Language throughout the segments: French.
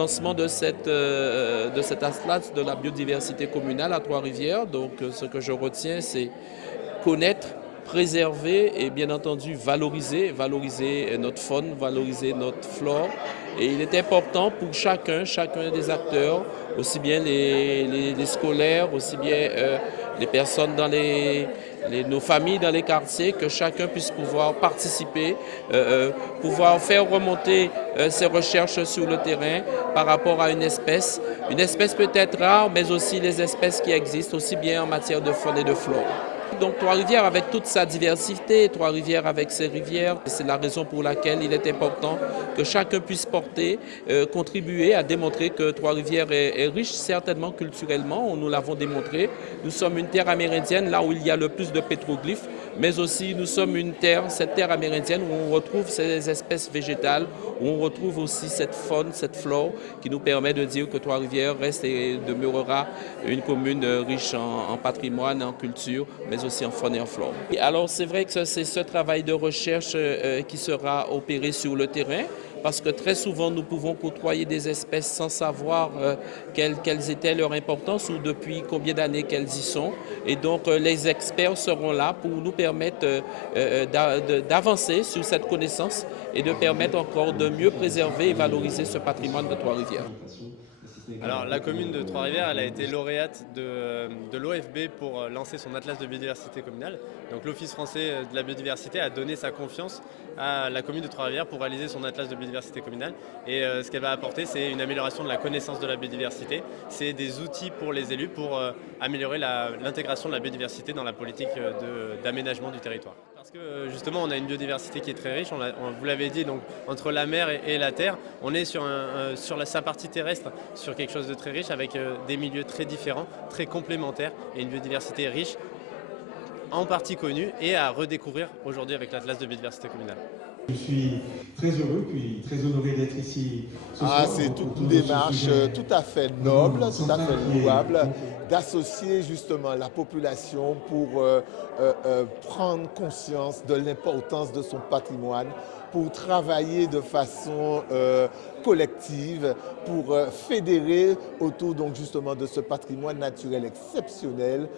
lancement de cet atlas de la biodiversité communale à Trois-Rivières. Donc, ce que je retiens, c'est connaître, préserver et bien entendu valoriser notre faune, valoriser notre flore. Et il est important pour chacun des acteurs, aussi bien les scolaires, aussi bien les personnes dans nos familles dans les quartiers, que chacun puisse pouvoir participer, pouvoir faire remonter ses recherches sur le terrain par rapport à une espèce peut-être rare, mais aussi les espèces qui existent, aussi bien en matière de faune et de flore. Donc Trois-Rivières avec toute sa diversité, Trois-Rivières avec ses rivières, c'est la raison pour laquelle il est important que chacun puisse porter, contribuer à démontrer que Trois-Rivières est riche certainement culturellement, nous l'avons démontré. Nous sommes une terre amérindienne là où il y a le plus de pétroglyphes, mais aussi nous sommes cette terre amérindienne où on retrouve ces espèces végétales, où on retrouve aussi cette faune, cette flore qui nous permet de dire que Trois-Rivières reste et demeurera une commune riche en patrimoine, en culture, mais aussi en faune et en flore. Alors c'est vrai que c'est ce travail de recherche qui sera opéré sur le terrain, parce que très souvent nous pouvons côtoyer des espèces sans savoir quelles étaient leur importance ou depuis combien d'années qu'elles y sont. Et donc les experts seront là pour nous permettre d'avancer sur cette connaissance et de permettre encore de mieux préserver et valoriser ce patrimoine de Trois-Rivières. Alors la commune de Trois-Rivières, elle a été lauréate de l'OFB pour lancer son atlas de biodiversité communale. Donc l'Office français de la biodiversité a donné sa confiance à la commune de Trois-Rivières pour réaliser son atlas de biodiversité communale. Et ce qu'elle va apporter, c'est une amélioration de la connaissance de la biodiversité. C'est des outils pour les élus pour améliorer l'intégration de la biodiversité dans la politique d'aménagement du territoire. Parce que justement, on a une biodiversité qui est très riche, vous l'avez dit, donc entre la mer et la terre, on est sur sa partie terrestre, sur quelque chose de très riche avec des milieux très différents, très complémentaires et une biodiversité riche, en partie connue et à redécouvrir aujourd'hui avec l'Atlas de biodiversité communale. Je suis très heureux puis très honoré d'être ici ce soir. C'est toute une démarche tout à fait noble, tout à fait louable, d'associer justement la population pour prendre conscience de l'importance de son patrimoine, pour travailler de façon collective, pour fédérer autour donc justement de ce patrimoine naturel exceptionnel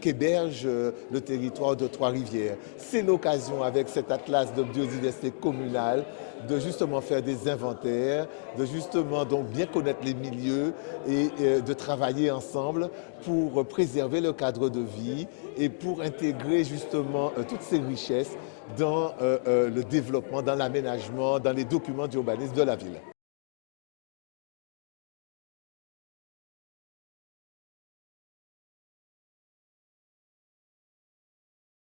qu'héberge le territoire de Trois-Rivières. C'est l'occasion avec cet atlas de biodiversité communale de justement faire des inventaires, de justement donc bien connaître les milieux et de travailler ensemble pour préserver le cadre de vie et pour intégrer justement toutes ces richesses dans le développement, dans l'aménagement, dans les documents d'urbanisme de la ville.